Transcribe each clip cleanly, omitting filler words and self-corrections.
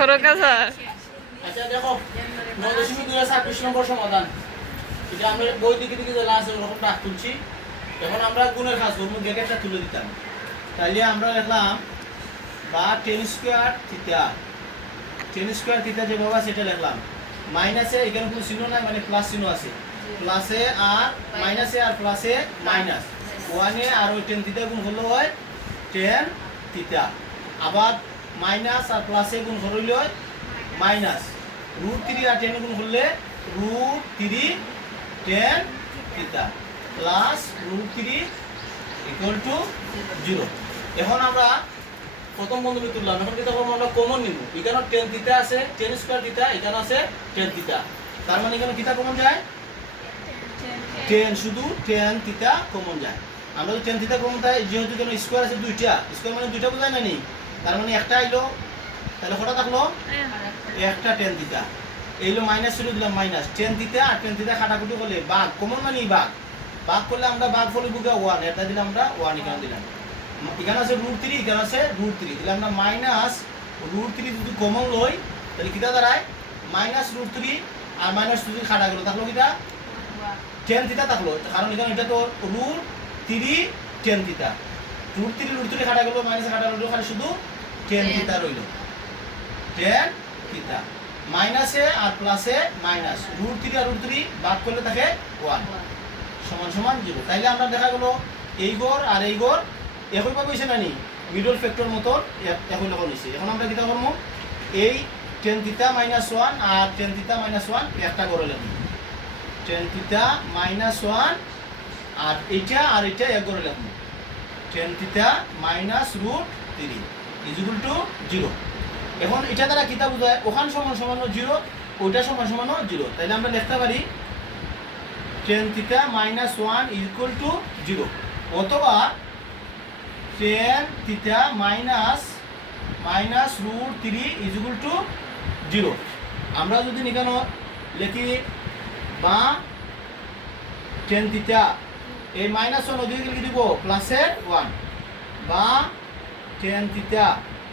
ফরকা sir আচ্ছা দেখো 9.226 নম্বর সমাধান। এটা আমরা বই দিকে দিকে যেটা আছে ওরকম ডাক তুলছি। এখন আমরা গুণের কাজ করবো, ব্র্যাকেটটা তুলে দিতাম। তাইলে আমরা লিখলাম বা tan square theta, tan square theta যেভাবে আছে সেটা লিখলাম। মাইনাসে এখানে কোনো চিহ্ন নাই, মানে প্লাস চিহ্ন আছে। প্লাসে আর মাইনাসে আর প্লাসে মাইনাস, ওয়ানে আর ওই টেন থিটা গুণ হলো হয় টেন থিটা। আবার মাইনাস আর প্লাসে গুণ হইলে হয় মাইনাস। √3 আর 10 গুণ করলে √3 tan theta plus √3 equal to 0। এখন আমরা প্রথম বন্ধনী তুললাম। এখন কি তখন আমরা কমন নিব। এখানে টেন থিটা আছে, টেন স্কোয়ার থিটা, এখানে আছে টেন থিটা। তার মানে এখানে থিটা কমন যায়, টেন, শুধু টেন থিটা কমন যায়। আমরা যদি টেন থিটা কমন যায়, যেহেতু এখানে স্কোয়ার আছে দুইটা, স্কোয়ার মানে দুইটা বোঝায় না নি, তার মানে একটা আইলো, তাহলে কটা থাকলো একটা টেন থিটা। এইলো মাইনাস ছিল, দিলাম মাইনাস টেন থিটা আর টেন থিটা কাটাকুটি করলে ভাগ, কমন মানে ভাগ, ভাগ করলে আমরা ভাগ ফলে বুকে 1, এটা দিলাম আমরা 1, এখানে দিলাম। এখানে আছে √3, এখানে আছে √3, তাহলে আমরা মাইনাস √3 যদি কমন লই তাহলে কিটা দাঁড়ায় মাইনাস √3 আর মাইনাস √3 কাটা গেল, থাকলো কিটা টেন থিটা থাকলো, কারণ এখানে এটা তো √3 টেন থিটা। √3 কাটা গেল, মাইনাস কাটা গেল, খালি শুধু টেন থিটা রইল, টেন থিটা। মাইনাসে আর প্লাসে মাইনাস, √3 আর √3 ভাগ করলে থাকে 1 সমান সমান 0। তাইলে আমরা দেখা গেল এই গড় আর এই গড় একইভাবে হয়েছে না নি, মিডল ফ্যাক্টর মতো একই রকম হয়েছে। এখন আমরা কিটা করবো, এই টেন থিটা মাইনাস 1 আর টেন থিটা মাইনাস 1 একটা গড়ে লিখবো, টেন থিটা মাইনাস 1 আর এইটা আর এইটা এক গড়ে লিখবো, tan theta minus √3 equal to 0। এখন এটা দ্বারা কিতা বোঝায়, ওখান সমান সমান 0, ওইটা সমান সমান 0। তাইলে আমরা লিখতে পারি tan theta minus 1 equal to 0, অথবা tan theta minus √3 equal to 0। আমরা যদি এখানে লিখি বা টেন থিটা এই মাইনাস 1 ওদিকে লিখে দিব প্লাসের 1 বা টেন থিটা।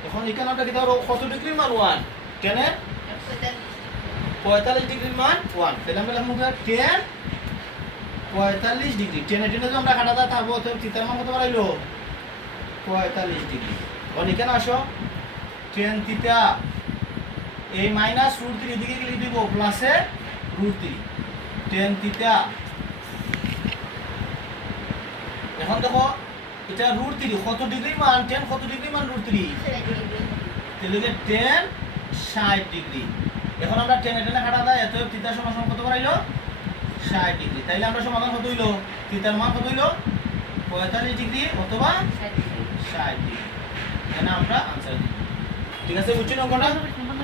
এখন এখানে আমরা কিতা কত ডিগ্রির মান 1, কেন 45 ডিগ্রির মান 1, তাহলে আমরা লিখব টেন 45 ডিগ্রি। টেনে টেনে যদি আমরা কাটাতে থাকবো তো থিটার মান কত বাড়াইলো 45 ডিগ্রি। এখন এখানে আসো টেন থিটা এই মাইনাস √3 এদিকে লিখে দিব প্লাসে √3 টেন থিটা। এখন দেখো এটা √3 কত ডিগ্রি মান, টেন কত ডিগ্রি মান √3, তাহলে টেন 60 ডিগ্রি। এখন আমরা টেনে টেনে কাটা দেয়, এত থিটার সমান সমান কত বাড়াইলো 60 ডিগ্রি। তাইলে আমরা সমাধান কত হইলো, থিটার মান কত হইলো 45 ডিগ্রি অথবা 60 ডিগ্রি। এখানে আমরা আনসার দিব। ঠিক আছে, বুঝছেন অঙ্কটা?